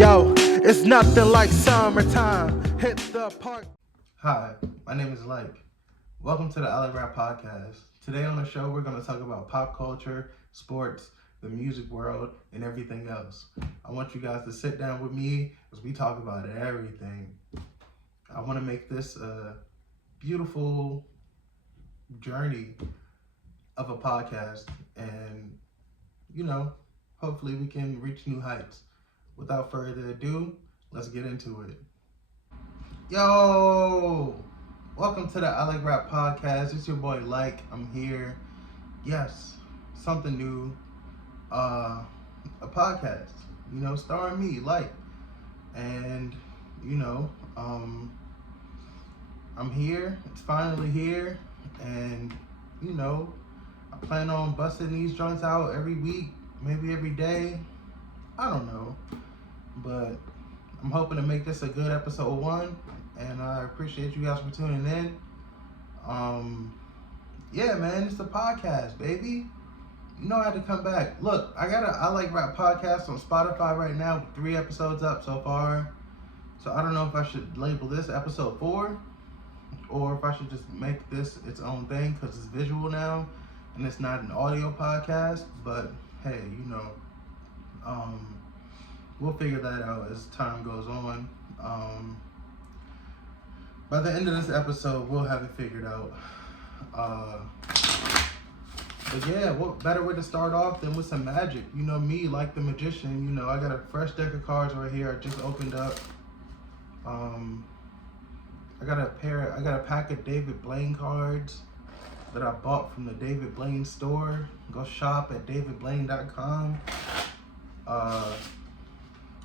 Yo, it's nothing like summertime. Hit the park. Hi, my name is Like. Welcome to the ilikerap podcast. Today on the show, we're going to talk about pop culture, sports, the music world, and everything else. I want you guys to sit down with me as we talk about everything. I want to make this a beautiful journey of a podcast, and hopefully we can reach new heights. Without further ado, let's get into it. Yo! Welcome to the ilikerap podcast. It's your boy Like. I'm here. Yes, something new. A podcast. Starring me, Like. And I'm here. It's finally here. And I plan on busting these joints out every week, maybe every day. I don't know. But I'm hoping to make this a good episode 1, and I appreciate you guys for tuning in. Yeah, man, it's a podcast, baby. I had to come back. Look, I got I Like Rap podcast on Spotify right now with 3 episodes up so far. So I don't know if I should label this episode 4 or if I should just make this its own thing because it's visual now and it's not an audio podcast. But hey, we'll figure that out as time goes on. By the end of this episode, we'll have it figured out. But yeah, what better way to start off than with some magic? Me, like the magician, I got a fresh deck of cards right here. I just opened up. I got a pack of David Blaine cards that I bought from the David Blaine store. Go shop at davidblaine.com.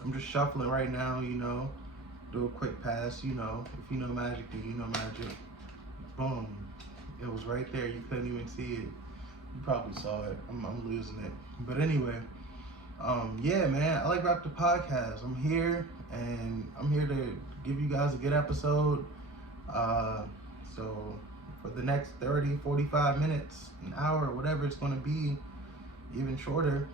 I'm just shuffling right now, do a quick pass, if you know magic, then you know magic. Boom. It was right there. You couldn't even see it. You probably saw it. I'm losing it. But anyway, yeah, man, I like Rap the podcast. I'm here, and I'm here to give you guys a good episode. So for the next 30, 45 minutes, an hour, whatever it's going to be, even shorter,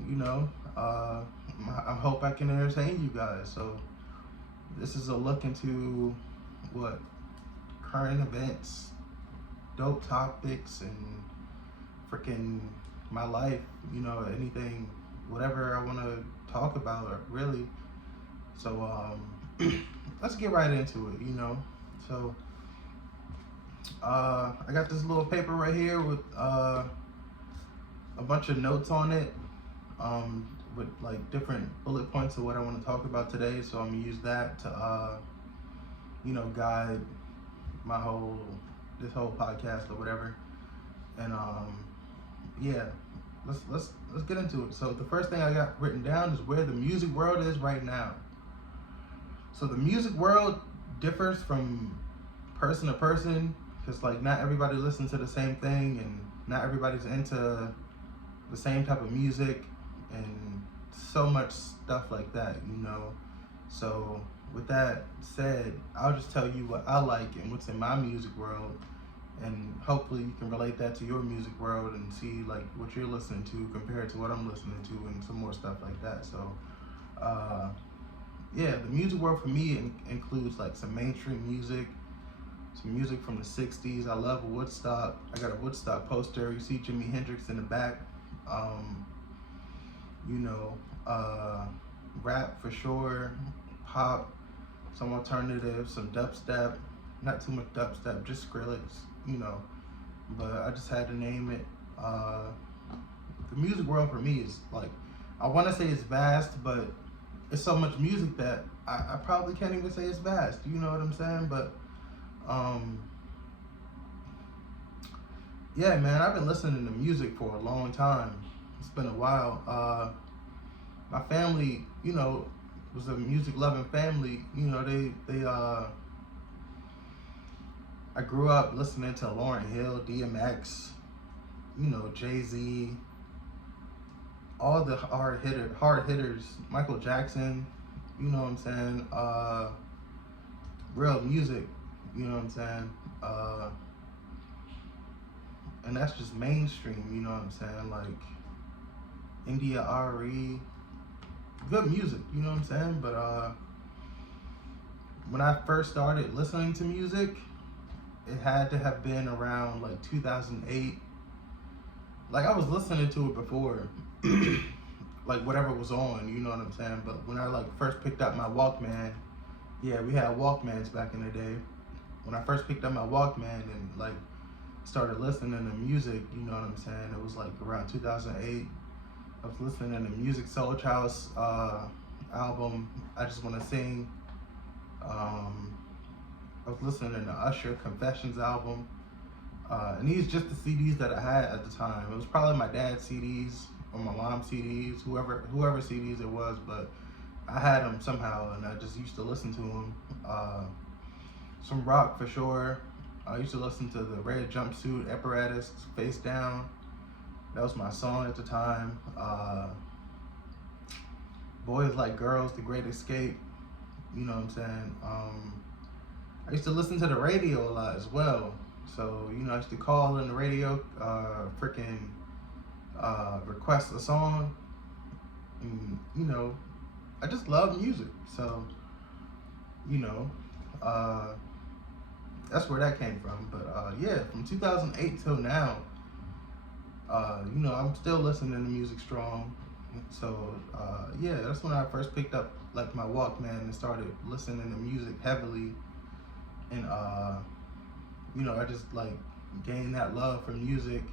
I hope I can entertain you guys. So this is a look into current events, dope topics, and freaking my life, anything, whatever I want to talk about, really. So let's get right into it, So I got this little paper right here with a bunch of notes on it, with like different bullet points of what I want to talk about today. So I'm gonna use that to guide this whole podcast or whatever. And yeah, let's get into it. So the first thing I got written down is where the music world is right now. So the music world differs from person to person, because like not everybody listens to the same thing, and not everybody's into the same type of music, and so much stuff like that, So with that said, I'll just tell you what I like and what's in my music world, and hopefully you can relate that to your music world and see like what you're listening to compared to what I'm listening to, and some more stuff like that. So yeah, the music world for me includes like some mainstream music, some music from the 60s. I love Woodstock. I got a Woodstock poster. You see Jimi Hendrix in the back. Rap for sure, pop, some alternative, some dubstep, not too much dubstep, just Skrillex, but I just had to name it. The music world for me is like, I want to say it's vast, but it's so much music that I probably can't even say it's vast, you know what I'm saying? But yeah, man, I've been listening to music for a long time. It's been a while. My family, was a music loving family. I grew up listening to Lauryn Hill, DMX, Jay-Z, all the hard hitters, Michael Jackson, you know what I'm saying? Real music, you know what I'm saying? And that's just mainstream, you know what I'm saying? Like India RE, good music, you know what I'm saying? But when I first started listening to music, it had to have been around like 2008. Like I was listening to it before, like whatever was on, you know what I'm saying? But when I like first picked up my Walkman, yeah, we had Walkmans back in the day. When I first picked up my Walkman and like started listening to music, you know what I'm saying? It was like around 2008. I was listening to Music Soul Child's album, I Just Wanna Sing. I was listening to Usher Confessions album. And these just the CDs that I had at the time. It was probably my dad's CDs or my mom's CDs, whoever CDs it was, but I had them somehow, and I just used to listen to them. Some rock for sure. I used to listen to the Red Jumpsuit Apparatus, Face Down. That was my song at the time. Boys Like Girls, The Great Escape. You know what I'm saying? I used to listen to the radio a lot as well. So, you know, I used to call in the radio, request a song. And, you know, I just love music. So, you know, that's where that came from. But yeah, from 2008 till now, you know, I'm still listening to music strong. So yeah, that's when I first picked up like my Walkman and started listening to music heavily. And you know, I just like gained that love for music,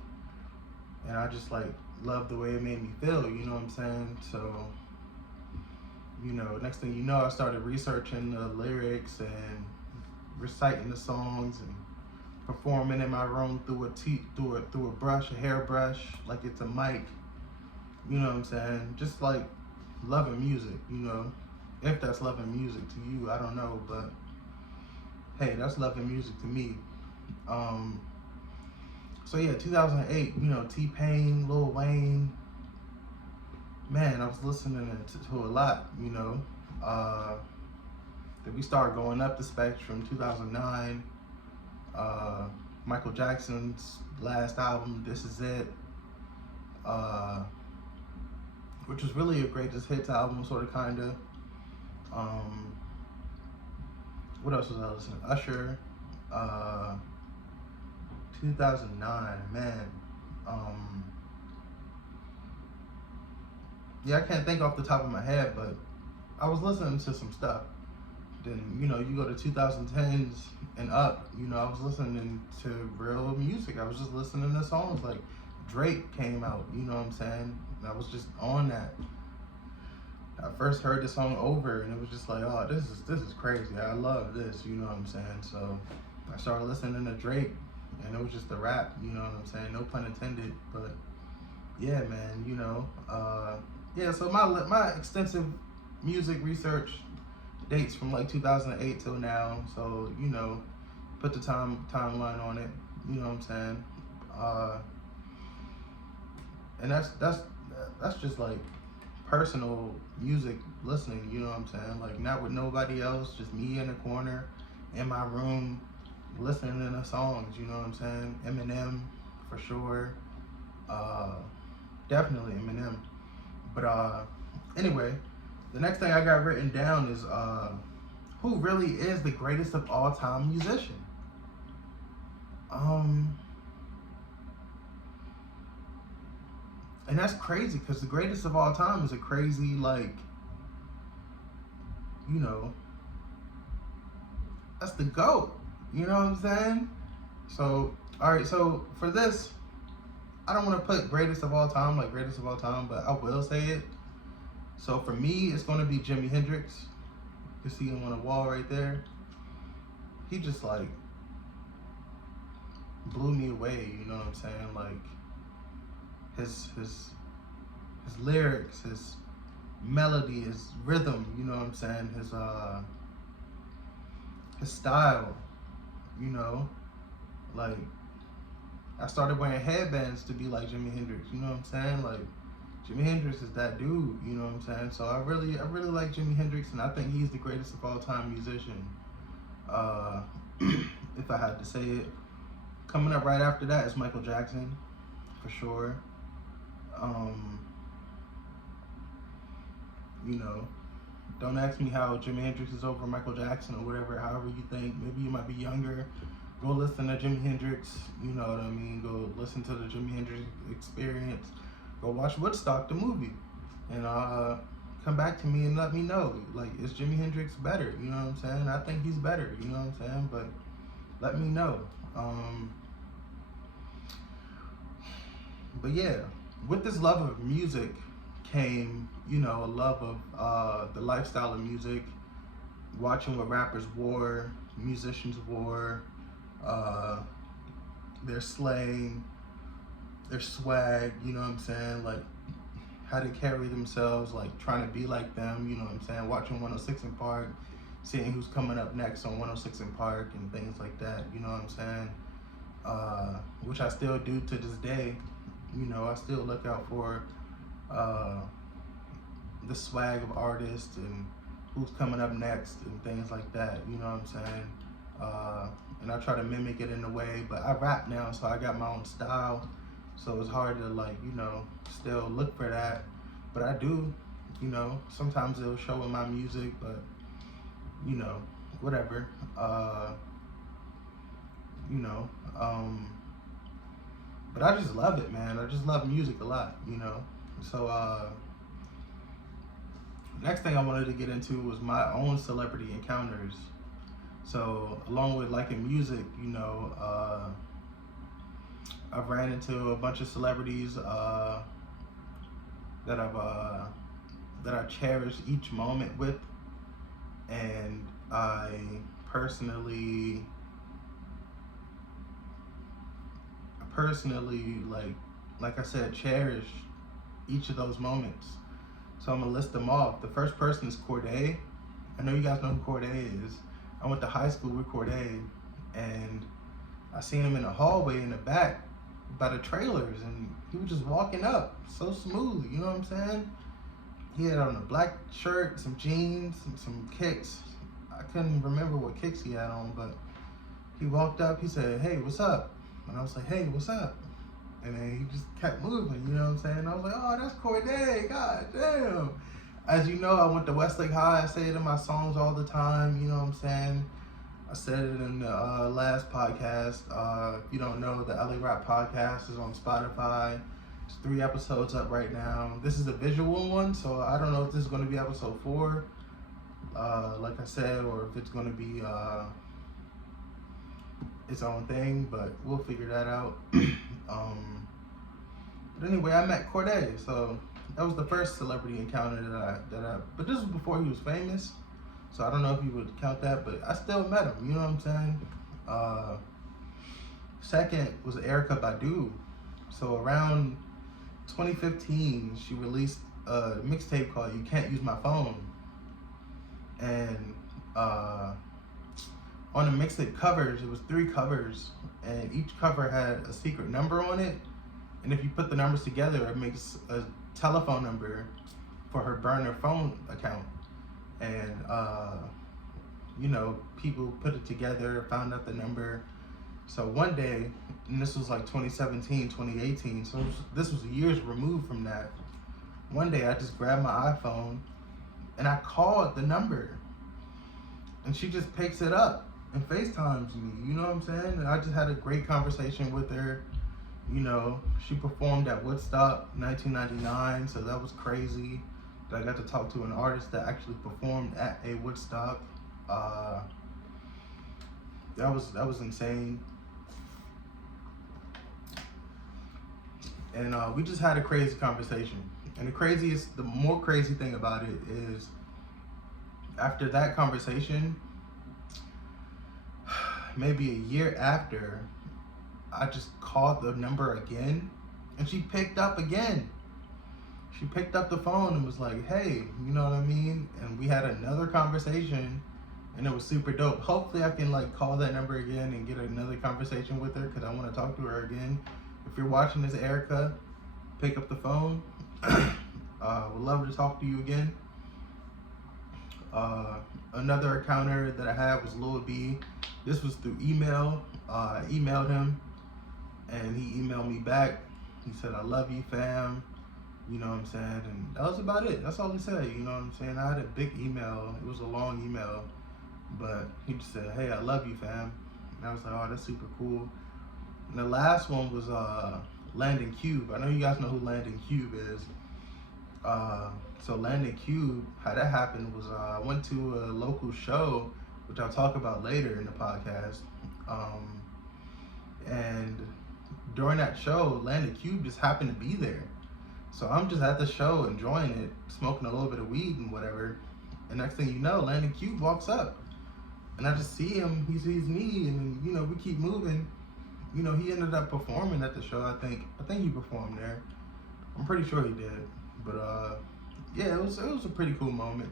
and I just like loved the way it made me feel. You know what I'm saying? So, you know, next thing you know, I started researching the lyrics and reciting the songs and performing in my room through a brush, a hairbrush, like it's a mic. You know what I'm saying? Just like loving music, you know. If that's loving music to you, I don't know, but hey, that's loving music to me. So yeah, 2008, you know, T-Pain, Lil Wayne. Man, I was listening to a lot, you know. Then we started going up the spectrum, 2009. Michael Jackson's last album, This Is It. Which was really a greatest hits album, sort of, kind of. What else was I listening to? Usher. 2009, man. Yeah, I can't think off the top of my head, but I was listening to some stuff. Then, you know, you go to 2010s and up, you know, I was listening to real music. I was just listening to songs like Drake came out, you know what I'm saying? And I was just on that. I first heard the song Over, and it was just like, oh, this is crazy. I love this, you know what I'm saying? So I started listening to Drake, and it was just the rap, you know what I'm saying? No pun intended, but yeah, man, you know. Yeah, so my extensive music research dates from like 2008 till now. So, you know, put the timeline on it, you know what I'm saying? And that's just like personal music listening, you know what I'm saying? Like not with nobody else, just me in the corner in my room listening to the songs, you know what I'm saying? Eminem for sure. Definitely Eminem. But anyway, the next thing I got written down is who really is the greatest of all time musician? And that's crazy because the greatest of all time is a crazy, like, you know, that's the GOAT. You know what I'm saying? So, all right, so for this, I don't want to put greatest of all time, like greatest of all time, but I will say it. So for me, it's going to be Jimi Hendrix. You can see him on the wall right there. He just like blew me away, you know what I'm saying? Like his lyrics, his melody, his rhythm, you know what I'm saying? His style, you know? Like I started wearing headbands to be like Jimi Hendrix, you know what I'm saying? Like Jimi Hendrix is that dude, you know what I'm saying? So I really like Jimi Hendrix, and I think he's the greatest of all time musician. If I had to say it. Coming up right after that is Michael Jackson, for sure. you know. Don't ask me how Jimi Hendrix is over Michael Jackson or whatever, however you think. Maybe you might be younger. Go listen to Jimi Hendrix, you know what I mean? Go listen to the Jimi Hendrix Experience. Go watch Woodstock, the movie. And come back to me and let me know. Like, is Jimi Hendrix better? You know what I'm saying? I think he's better, you know what I'm saying? But let me know. But yeah, with this love of music came, you know, a love of the lifestyle of music, watching what rappers wore, musicians wore, their slang, their swag, you know what I'm saying, like how they carry themselves, like trying to be like them, you know what I'm saying, watching 106 in Park, seeing who's coming up next on 106 in Park and things like that, you know what I'm saying, which I still do to this day. You know, I still look out for the swag of artists and who's coming up next and things like that, you know what I'm saying? And I try to mimic it in a way, but I rap now, so I got my own style, so it's hard to, like, you know, still look for that. But I do, you know, sometimes it'll show in my music, but, you know, whatever. You know, but I just love it, man. I just love music a lot, you know. So next thing I wanted to get into was my own celebrity encounters. So along with liking music, you know, I've ran into a bunch of celebrities that I cherish each moment with, and I personally like I said, cherish each of those moments. So I'm gonna list them off. The first person is Corday. I know you guys know who Corday is. I went to high school with Corday, and I seen him in the hallway in the back by the trailers, and he was just walking up so smooth, you know what I'm saying? He had on a black shirt, some jeans, and some kicks. I couldn't remember what kicks he had on, but he walked up, he said, "Hey, what's up?" And I was like, "Hey, what's up?" And then he just kept moving, you know what I'm saying? I was like, "Oh, that's Corday, god damn." As you know, I went to Westlake High. I say it in my songs all the time, you know what I'm saying? I said it in the last podcast. If you don't know, the ilikerap podcast is on Spotify. It's 3 episodes up right now. This is a visual one, so I don't know if this is going to be episode 4, like I said, or if it's going to be its own thing, but we'll figure that out. But anyway, I met Corday, so that was the first celebrity encounter that I. But this was before he was famous, so I don't know if you would count that, but I still met him. You know what I'm saying? Second was Erykah Badu. So around 2015, she released a mixtape called "You Can't Use My Phone," and on the mixtape covers, it was 3 covers, and each cover had a secret number on it. And if you put the numbers together, it makes a telephone number for her burner phone account. And you know, people put it together, found out the number. So one day, and this was like 2017, 2018, so this was years removed from that. One day I just grabbed my iPhone and I called the number, and she just picks it up and FaceTimes me, you know what I'm saying? And I just had a great conversation with her. You know, she performed at Woodstock 1999, so that was crazy. That I got to talk to an artist that actually performed at a Woodstock. That was insane. And we just had a crazy conversation. And the more crazy thing about it is, after that conversation, maybe a year after, I just called the number again, and she picked up again. She picked up the phone and was like, "Hey," you know what I mean? And we had another conversation, and it was super dope. Hopefully I can like call that number again and get another conversation with her, because I want to talk to her again. If you're watching this, Erykah, pick up the phone. Would love to talk to you again. Another encounter that I had was Lil B. This was through email. I emailed him, and he emailed me back. He said, "I love you, fam. You know what I'm saying? And that was about it. That's all he said. You know what I'm saying? I had a big email. It was a long email, but he just said, "Hey, I love you, fam." And I was like, "Oh, that's super cool." And the last one was Landon Cube. I know you guys know who Landon Cube is. So Landon Cube, how that happened was I went to a local show, which I'll talk about later in the podcast. And during that show, Landon Cube just happened to be there. So I'm just at the show enjoying it, smoking a little bit of weed and whatever. And next thing you know, Landon Cube walks up. And I just see him, he sees me, and you know, we keep moving. You know, he ended up performing at the show, I think he performed there. I'm pretty sure he did. But yeah, it was a pretty cool moment.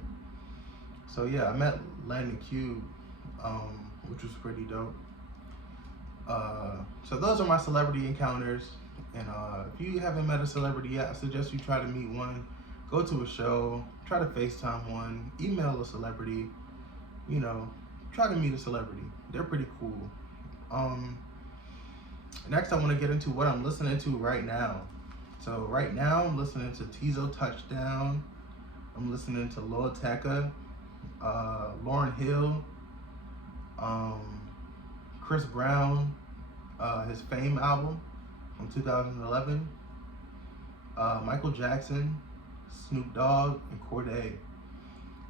So yeah, I met Landon Cube, which was pretty dope. So those are my celebrity encounters. And if you haven't met a celebrity yet, I suggest you try to meet one. Go to a show, try to FaceTime one, email a celebrity, you know, try to meet a celebrity. They're pretty cool. Next I want to get into what I'm listening to right now. So right now I'm listening to Tizo Touchdown. I'm listening to Lil Tecca, Lauryn Hill, Chris Brown, his Fame album from 2011, Michael Jackson, Snoop Dogg, and Cordae.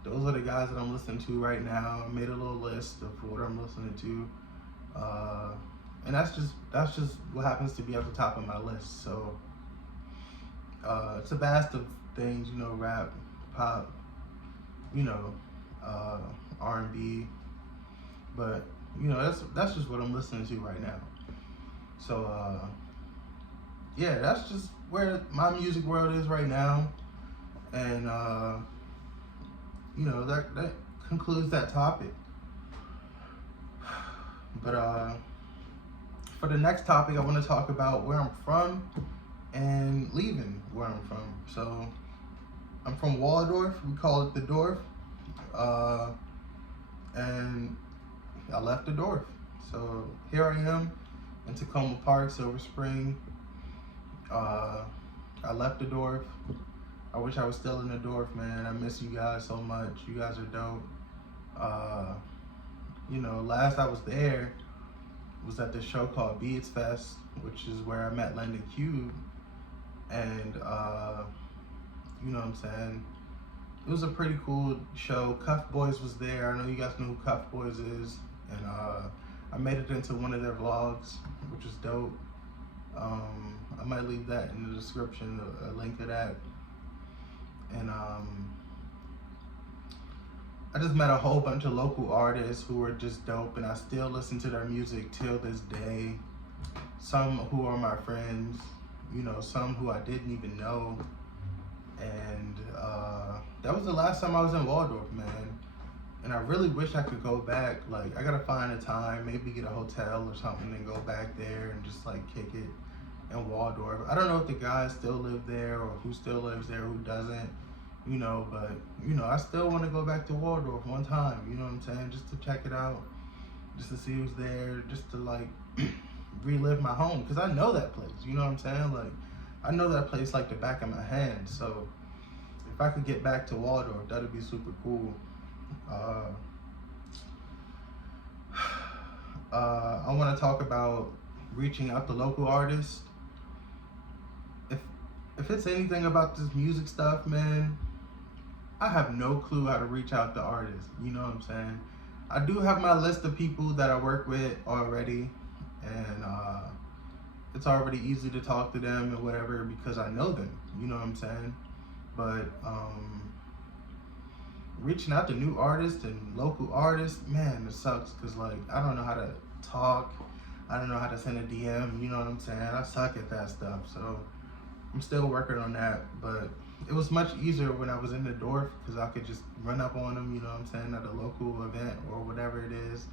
Those are the guys that I'm listening to right now. I made a little list of what I'm listening to, and that's just what happens to be at the top of my list. So it's a vast of things, you know, rap, pop, you know, R&B, but you know, that's just what I'm listening to right now. So yeah, that's just where my music world is right now. And you know, that concludes that topic. But for the next topic, I want to talk about where I'm from and leaving where I'm from. So I'm from Waldorf. We call it the Dorf. And I left the Dorf. So here I am in Tacoma Park, Silver Spring. I left the Dorf. I wish I was still in the Dorf, man. I miss you guys so much. You guys are dope. You know, last I was there was at this show called Beats Fest, which is where I met Landon Cube. And you know what I'm saying? It was a pretty cool show. Cuff Boys was there. I know you guys know who Cuff Boys is. And I made it into one of their vlogs, which is dope. I might leave that in the description, a link to that. And I just met a whole bunch of local artists who were just dope, and I still listen to their music till this day. Some who are my friends, you know, some who I didn't even know. And that was the last time I was in Waldorf, man. And I really wish I could go back. Like, I gotta find a time, maybe get a hotel or something and go back there and just like kick it in Waldorf. I don't know if the guys still live there or who still lives there, who doesn't, you know, but you know, I still want to go back to Waldorf one time, you know what I'm saying, just to check it out, just to see who's there, just to like relive my home, because I know that place, you know what I'm saying, like I know that place like the back of my hand. So if I could get back to Waldorf, that'd be super cool. I want to talk about reaching out to local artists. If it's anything about this music stuff, man, I have no clue how to reach out to artists. You know what I'm saying? I do have my list of people that I work with already, and it's already easy to talk to them and whatever because I know them. You know what I'm saying? But reaching out to new artists and local artists, man, it sucks because like I don't know how to talk. I don't know how to send a DM. You know what I'm saying? I suck at that stuff. So I'm still working on that, but it was much easier when I was in the Dorf because I could just run up on them, you know what I'm saying, at a local event or whatever it is,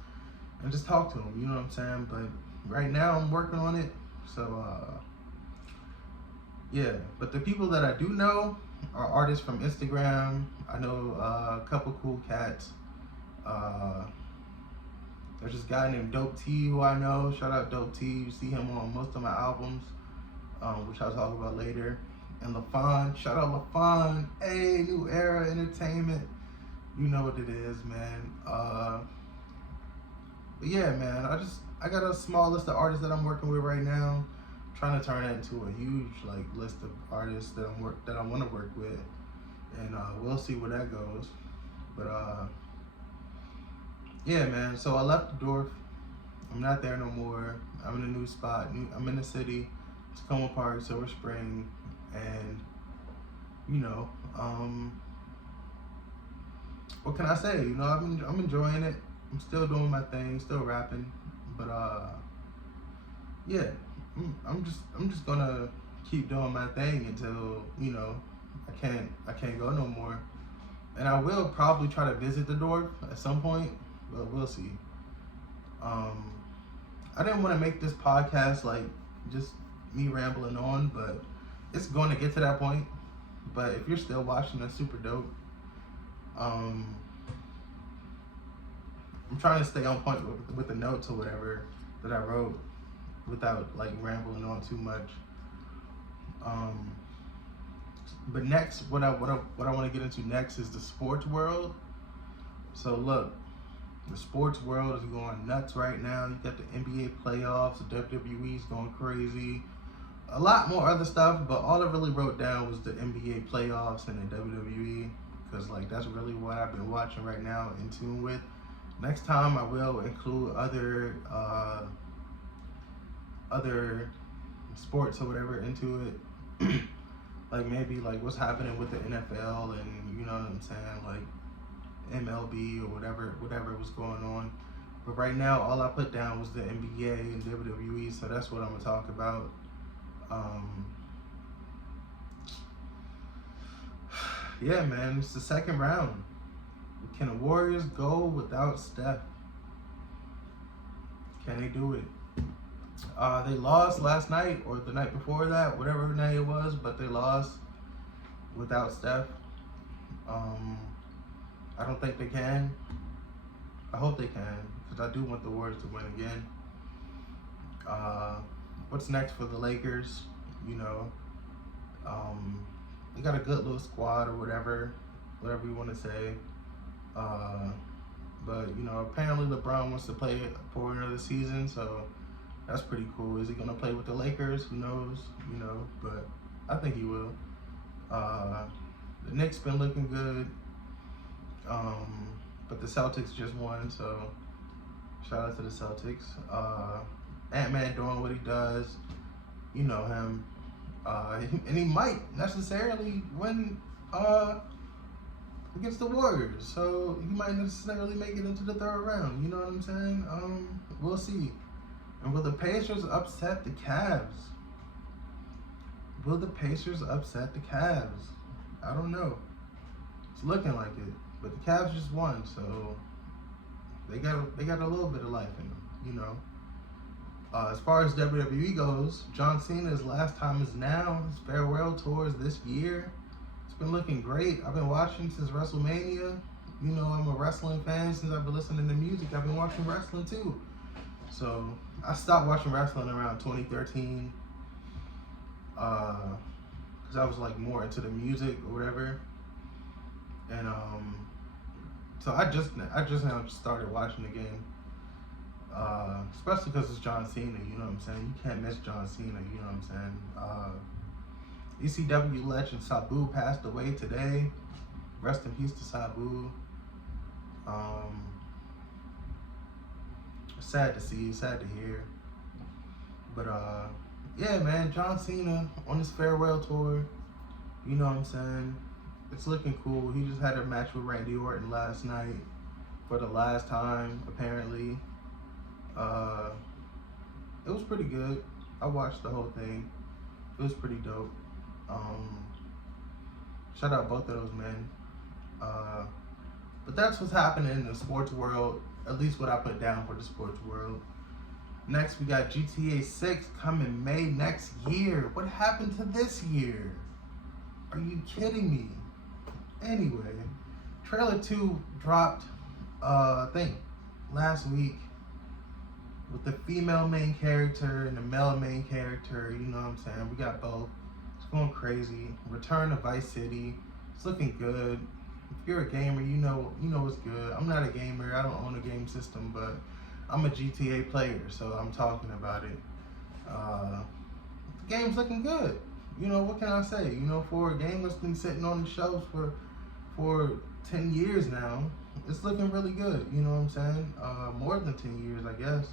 and just talk to them, you know what I'm saying. But right now I'm working on it. So yeah, but the people that I do know are artists from Instagram. I know a couple cool cats. There's this guy named Dope T who I know. Shout out Dope T. You see him on most of my albums, which I'll talk about later. and LaFon. Shout out LaFon. Hey, New Era Entertainment. You know what it is, man. But yeah, man, I got a small list of artists that I'm working with right now. I'm trying to turn that into a huge like list of artists that I want to work with, and we'll see where that goes. But yeah, man. So I left the Dorf. I'm not there no more. I'm in a new spot. I'm in the city, Tacoma Park, Silver Spring, and you know, what can I say? You know, I'm enjoying it. I'm still doing my thing, still rapping, but yeah, I'm just gonna keep doing my thing until you know I can't go no more. And I will probably try to visit the Dorf at some point, but we'll see. I didn't want to make this podcast like just me rambling on, but it's going to get to that point. But if you're still watching, that's super dope. I'm trying to stay on point with the notes or whatever that I wrote without like rambling on too much. But next, what I want to get into next is the sports world. So look, the sports world is going nuts right now. You got the NBA playoffs, the WWE's going crazy. A lot more other stuff, but all I really wrote down was the NBA playoffs and the WWE, because like that's really what I've been watching right now, in tune with. Next time I will include other sports or whatever into it. Like maybe like what's happening with the NFL and you know what I'm saying, like MLB or whatever was going on. But right now, all I put down was the NBA and WWE, so that's what I'm gonna talk about. Yeah, man, it's the second round. Can the Warriors go without Steph? Can they do it? They lost last night or the night before that, whatever night it was, but they lost without Steph. I don't think they can. I hope they can, because I do want the Warriors to win again. What's next for the Lakers? You know, they got a good little squad or whatever you want to say. But you know, apparently LeBron wants to play for another season, so that's pretty cool. Is he gonna play with the Lakers? Who knows? You know, but I think he will. The Knicks been looking good. But the Celtics just won, so shout out to the Celtics. Ant-Man doing what he does, you know him. And he might necessarily win against the Warriors, so he might necessarily make it into the third round, you know what I'm saying? We'll see. And will the Pacers upset the Cavs? Will the Pacers upset the Cavs? I don't know. It's looking like it. But the Cavs just won, so they got a little bit of life in them, you know. As far as WWE goes, John Cena's last time is now. His farewell tour is this year. It's been looking great. I've been watching since WrestleMania. You know, I'm a wrestling fan. Since I've been listening to music, I've been watching wrestling too. So I stopped watching wrestling around 2013 because I was like more into the music or whatever. And so I just now started watching again, especially because it's John Cena. You know what I'm saying? You can't miss John Cena. You know what I'm saying? ECW legend Sabu passed away today. Rest in peace to Sabu. Sad to see, sad to hear. But yeah, man, John Cena on his farewell tour. You know what I'm saying? It's looking cool. He just had a match with Randy Orton last night for the last time, apparently. It was pretty good. I watched the whole thing. It was pretty dope. Shout out both of those men. But that's what's happening in the sports world, at least what I put down for the sports world. Next, we got GTA 6 coming May next year. What happened to this year? Are you kidding me? Anyway, trailer 2 dropped, I think, last week with the female main character and the male main character. You know what I'm saying? We got both. It's going crazy. Return to Vice City. It's looking good. If you're a gamer, you know it's good. I'm not a gamer. I don't own a game system, but I'm a GTA player, so I'm talking about it. The game's looking good. What can I say? For a game that's been sitting on the shelves for 10 years now, it's looking really good. You know what I'm saying? More than 10 years, I guess.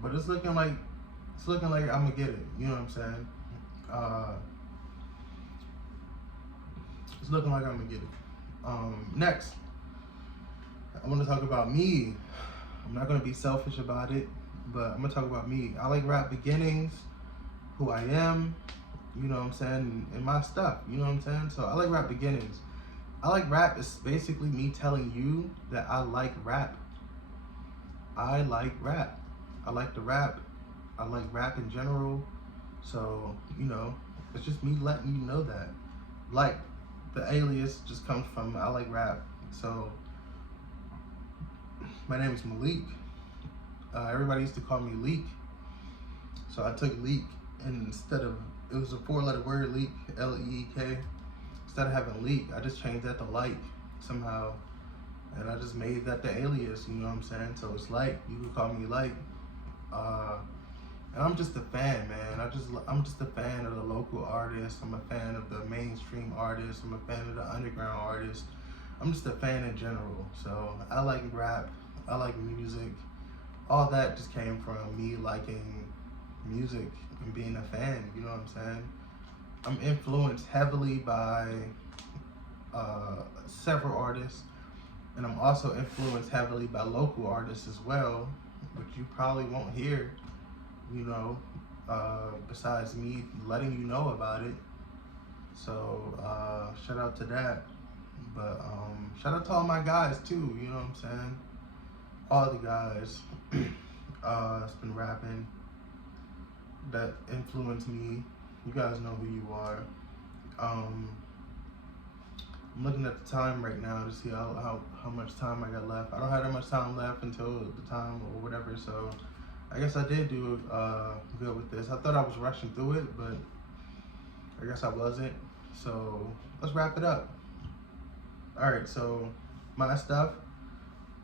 But it's looking like I'm gonna get it. You know what I'm saying? It's looking like I'm gonna get it. Next, I want to talk about me. I'm not gonna be selfish about it, but I'm gonna talk about me. I like rap beginnings, who I am, you know what I'm saying, and my stuff, you know what I'm saying? So I like rap beginnings. I like rap is basically me telling you that I like rap. I like rap. I like the rap. I like rap in general. So, it's just me letting you know that. Like, the alias just comes from I like rap. So, my name is Malik. Everybody used to call me Leak. So I took Leak, and instead of, it was a 4-letter word, Leak, L-E-E-K. Instead of having Leak, I just changed that to Like somehow. And I just made that the alias, you know what I'm saying? So it's Like, you can call me Like. And I'm just a fan, man. I'm just a fan of the local artists. I'm a fan of the mainstream artists. I'm a fan of the underground artists. I'm just a fan in general. So I like rap. I like music. All that just came from me liking music and being a fan, you know what I'm saying? I'm influenced heavily by several artists, and I'm also influenced heavily by local artists as well, which you probably won't hear, besides me letting you know about it. So shout out to that. But shout out to all my guys too, you know what I'm saying? All the guys that's been rapping, that influenced me. You guys know who you are. I'm looking at the time right now to see how much time I got left. I don't have that much time left until the time or whatever, so I guess I did do good with this. I thought I was rushing through it, but I guess I wasn't. So let's wrap it up. Alright, so my stuff.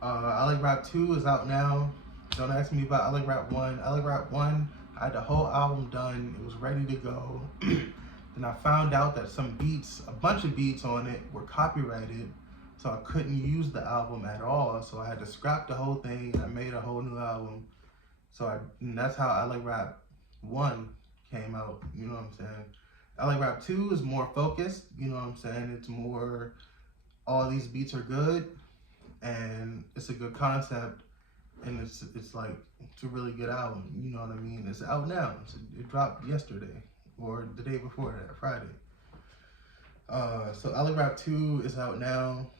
I Like Rap 2 is out now. Don't ask me about I Like Rap 1. I Like Rap 1, I had the whole album done. It was ready to go. Then I found out that some beats, a bunch of beats on it, were copyrighted. So I couldn't use the album at all. So I had to scrap the whole thing, and I made a whole new album. And that's how I Like Rap 1 came out, you know what I'm saying? I Like Rap 2 is more focused, you know what I'm saying? It's more, all these beats are good, and it's a good concept, and it's a really good album, you know what I mean? It's out now. It dropped yesterday, or the day before that, Friday. So I Like Rap 2 is out now.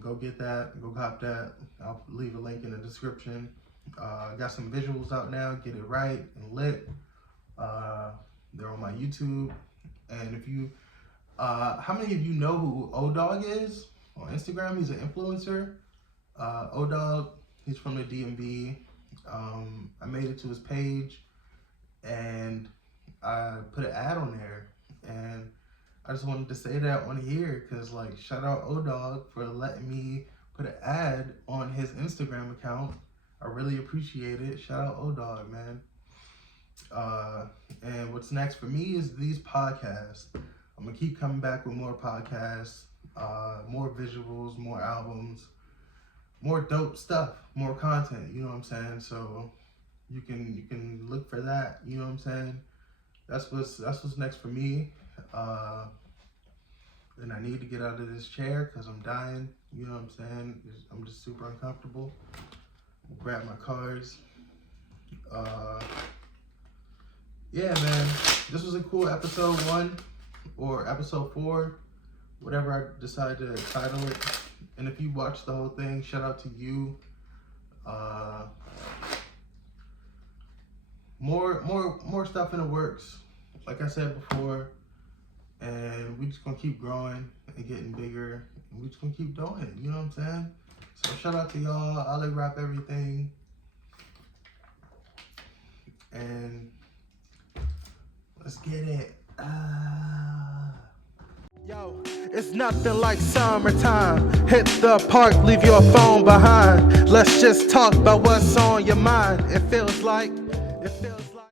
Go get that, go cop that. I'll leave a link in the description. Got some visuals out now, Get It Right and Lit. They're on my YouTube. And if you, how many of you know who O-Dog is on Instagram? He's an influencer. O-Dog, he's from the DMV. I made it to his page, and I put an ad on there, and I just wanted to say that on here, because shout out O-Dog for letting me put an ad on his Instagram account. I really appreciate it. Shout out O-Dog, man. And what's next for me is these podcasts. I'm gonna keep coming back with more podcasts, more visuals, more albums, more dope stuff, more content, you know what I'm saying? So you can look for that, you know what I'm saying? That's what's next for me. And I need to get out of this chair because I'm dying, you know what I'm saying? I'm just super uncomfortable. Grab my cards. Yeah, man, this was a cool episode 1 or episode 4, whatever I decide to title it. And if you watched the whole thing, shout out to you. More stuff in the works, like I said before, and we just gonna keep growing and getting bigger, and we just gonna keep doing it, you know what I'm saying? So shout out to y'all. I Like Rap everything, and let's get it. Yo, it's nothing like summertime. Hit the park, leave your phone behind. Let's just talk about what's on your mind. It feels like